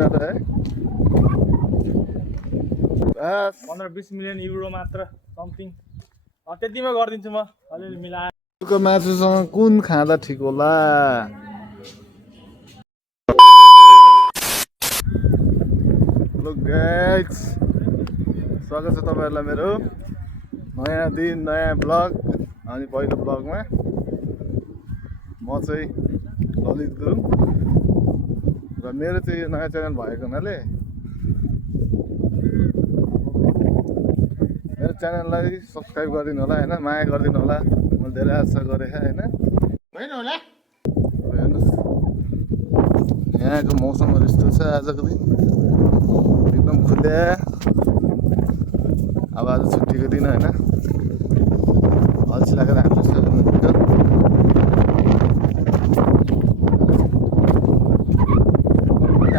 कुरा त है 15-20 मिलियन युरो मात्र समथिङ त्यतिमा गरिदिन्छु म अलिअलि मिलाएर कुकुरको मासुसँग कुन खाँदा ठिक होला हेलो गाइस स्वागत छ तपाईहरुलाई मेरो नयाँ दिन नयाँ ब्लग अनि पहिलो ब्लगमा म चाहिँ ललित गुरुङ र मेरो चाहिँ यो नयाँ च्यानल भएको हुनाले मेरो च्यानललाई सब्स्क्राइब गरिदिनु होला हैन माया गरिदिनु होला मैले धेरै आशा गरे हैन हैन होला हेर्नुस् यहाँको मौसमहरु यस्तो छ आजको दिन एकदम खुल्ला अब आज छुट्टीको दिन हैन अल्छी लागेर हाम्रो जस्तो हुनुहुन्छ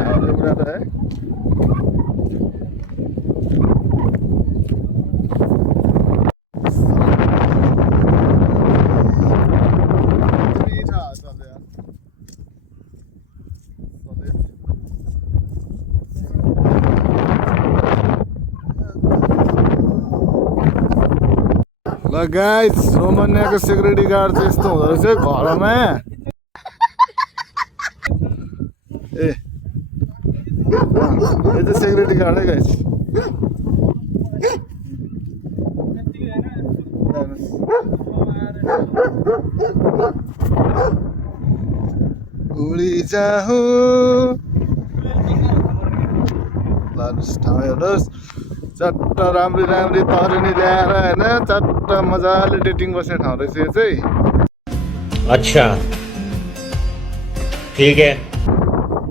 हाम्रो कुरा त है ल गाइस रोमनियाको सेक्युरिटी गार्ड चाहिँ यस्तो हुँदो रहेछ घरमा ए यो चाहिँ सेक्युरिटी गार्ड है गाइस उडी जाऊ लानुहोस् ठाउँ हेर्नुहोस् चट्ट राम्री राम्री तरुनी ल्याएर हैन चट्ट मजाले डेटिङ बस्ने ठाउँ रहेछ यो चाहिँ अच्छा ठीक है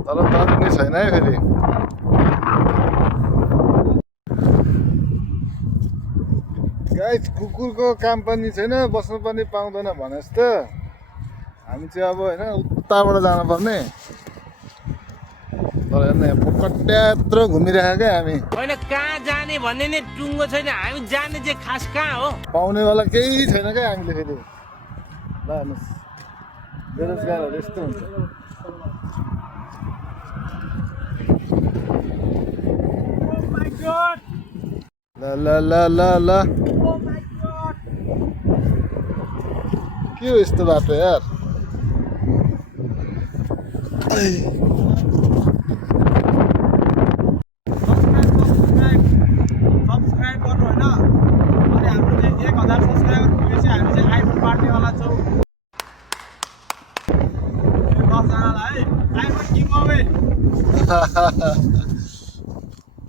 तर तरुनी छैन है फेरि गाइस कुकुरको काम पनि छैन बस्नु पनि पाउँदैन भने जस्तो हामी चाहिँ अब हैन उताबाट जानुपर्ने तर हेर्न यहाँ पोकट्यात्रो घुमिरहेको क्या हामी होइन कहाँ जाने भन्ने नि टुङ्गो छैन हामी जाने चाहिँ खास कहाँ हो पाउनेवाला केही छैन क्या हामीले फेरि ल हेर्नुहोस् बेरोजगारहरू यस्तो हुन्छ ल ल ल ल ल के हो यस्तो बाटो यार सब्स्क्राइब गर्नु होइन अनि हाम्रो चाहिँ 1000 सब्स्क्राइबर पुगेपछि हामी चाहिँ आइफोन पार्टीवाला छौँ 10 जनालाई आइफोन गिभ अवे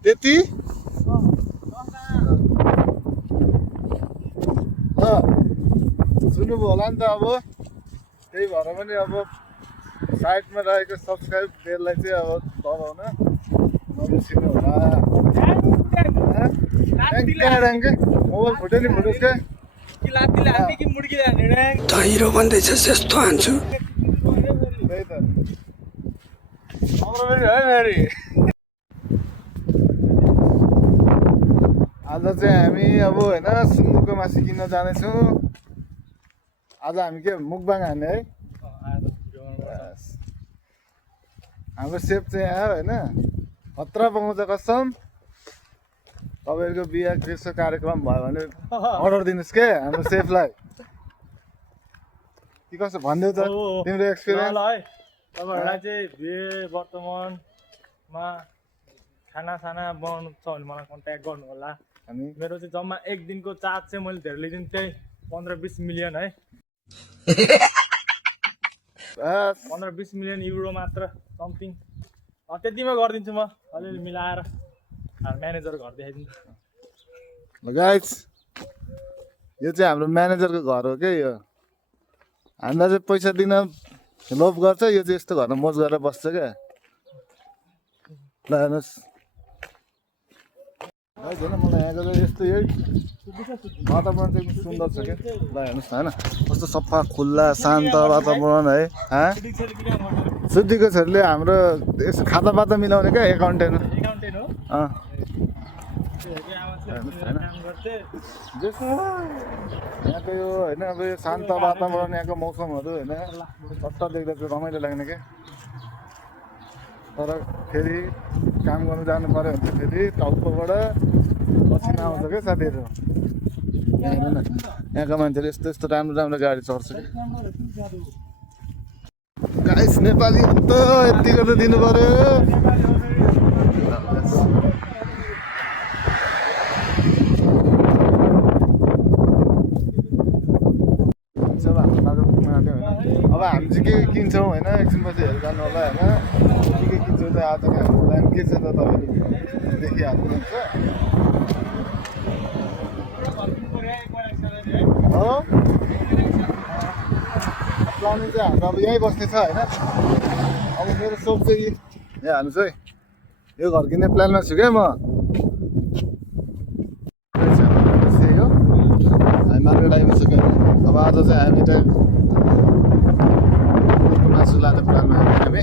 त्यति सुन्नुभयो होला नि त अब त्यही भएर पनि अब साइडमा रहेको सब्सक्राइब बेललाई चाहिँ अब दबाउन नबिर्सिनु होला मोबाइल फुट्यो नि फुटोस् क्या कि लात्तीले हान्ने कि मुड्कीले हान्ने हिरो भन्दैछ त्यस्तो हान्छु त्यही त हाम्रो पनि है फेरि आज चाहिँ हामी अब होइन सुँगुरको मासु किन्न जानेछौँ आज हामी के मुकबाङ हान्ने है हाम्रो सेफ चाहिँ आयो होइन खतरा पाउँछ कसम तपाईँहरूको बिहा त्यसको कार्यक्रम भयो भने अर्डर दिनुहोस् के हाम्रो सेफलाई के कसो भनिदेऊ त तिम्रो एक्सपिरियन्स है तपाईँहरूलाई चाहिँ बिहे वर्तमानमा खाना बनाउनु छ भने मलाई कन्ट्याक्ट गर्नु होला अनि मेरो चाहिँ जम्मा एक दिनको चार्ज चाहिँ मैले धेरै लिदिनँ त्यही 15-20 मिलियन है 15-20 मिलियन युरो मात्र समथिङ त्यतिमा गरिदिन्छु म अलिअलि मिलाएर म्यानेजर घर देखाइदिन्छु ल गाइस यो चाहिँ हाम्रो म्यानेजरको घर हो क्या यो हामीलाई चाहिँ पैसा दिन लोभ गर्छ यो चाहिँ यस्तो घरमा मोज गरेर बस्छ क्या ल हेर्नुहोस् होइन मलाई यहाँको चाहिँ यस्तो यही वातावरण चाहिँ एकदम सुन्दर छ क्या ल हेर्नुहोस् न होइन कस्तो सफा खुल्ला शान्त वातावरण है सुतीको छोरीले हाम्रो यसो खाता पाता मिलाउने क्या एकाउन्टेन्ट हो यहाँको यो होइन अब यो शान्त वातावरण यहाँको मौसमहरू होइन सट्ट देख्दा चाहिँ रमाइलो लाग्ने क्या तर फेरि काम गर्नु जानु पऱ्यो भने चाहिँ फेरि टाउकोबाट पसिना आउँछ क्या साथीहरू। यहाँ हेर्नु न, यहाँका मान्छेले यस्तो यस्तो राम्रो राम्रो गाडी चढ्छ कि गाइस। नेपाली त यतिको त दिनु पऱ्यो। अब हामी चाहिँ के किन्छौँ होइन, एकछिनपछि हेरेर जानु होला होइन। के किन्छौँ त आज हाम्रो प्लान के छ त तपाईँले देखिहाल्नुहुन्छ हो। प्लानिङ चाहिँ हाम्रो अब यहीँ बस्ने छ होइन। अब मेरो सोच चाहिँ यहाँ हाल्नुहोस् है, यो घर किन्ने प्लानमा छु क्या म। हो हामी मार्केट आइपुग्छौँ। अब आज चाहिँ हामी चाहिँ मासु लाने प्लानमा हामी।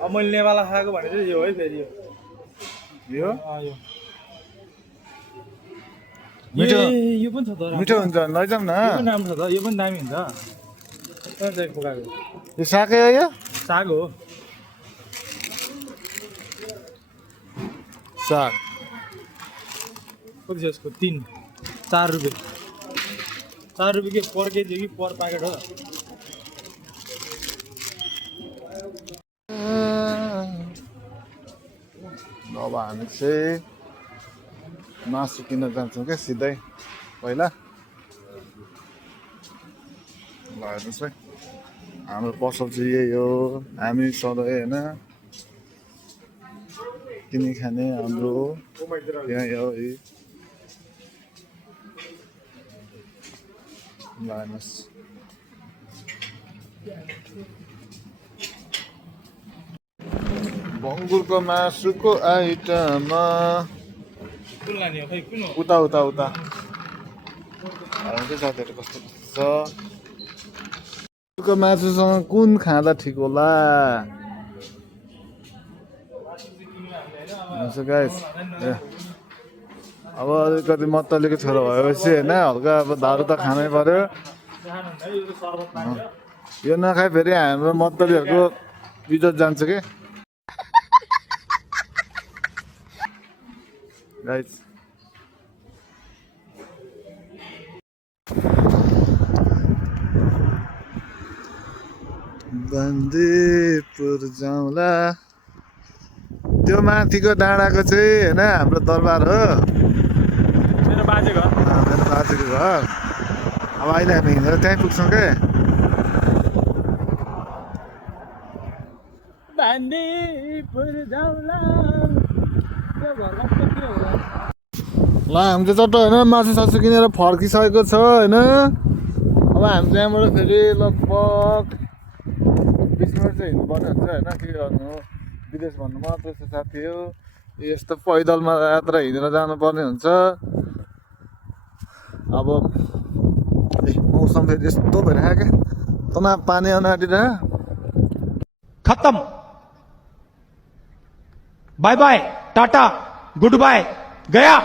अब मैले नेवाला खाएको भने चाहिँ यो है फेरि यो यो मिठो यो पनि छ त मिठो हुन्छ लैजाउँ न। यो पनि राम्रो छ त, यो पनि दामी हुन्छ। चाहिँ पकाएको यो सागै हो, यो साग हो। साग कति छ यसको? 4 रुपियाँ। 4 रुपियाँ के पर केजी हो कि पर प्याकेट हो? अब हामी चाहिँ मासु किन्न जान्छौँ क्या सिधै पहिला। ल हेर्नुहोस् है, हाम्रो पसल चाहिँ यही हो। हामी सधैँ होइन किनी खाने हाम्रो यहीँ हो। ल हेर्नुहोस्, बङ्गुरको मासुको आइटम कुन लाने हो खै? कुन हो? उता उता उता हेर्नु साथीहरू कस्तो छ। बङ्गुरको मासुसँग कुन खाँदा ठिक होला? गाइस अब अलिकति मत्तलीको छोरो भएपछि होइन हल्का अब दारु त खानै पर्यो। यो नखाए फेरि हाम्रो मत्तलीहरूको इज्जत जान्छ के गाइस। बन्दीपुर जाउँला। त्यो माथिको डाँडाको चाहिँ होइन हाम्रो दरबार हो, मेरो बाजे घर। मेरो बाजेको घर। अब अहिले हामी हिँडेर त्यहीँ पुग्छौँ क्या। बन्दीपुर जाउँला। ल हामी चाहिँ चट्ट होइन मासु सासु किनेर फर्किसकेको छ होइन। अब हामी त्यहाँबाट फेरि लगभग 20 मिनट चाहिँ हिँड्नुपर्ने हुन्छ होइन। के गर्नु, विदेश भन्नु मात्र छ साथी हो। यस्तो पैदलमा यात्रा हिँडेर जानुपर्ने हुन्छ। अब मौसम फेरि यस्तो भइरहेको क्या, तना पानी आउन आँटिरह। खत्म, bye bye, tata, good bye, गया।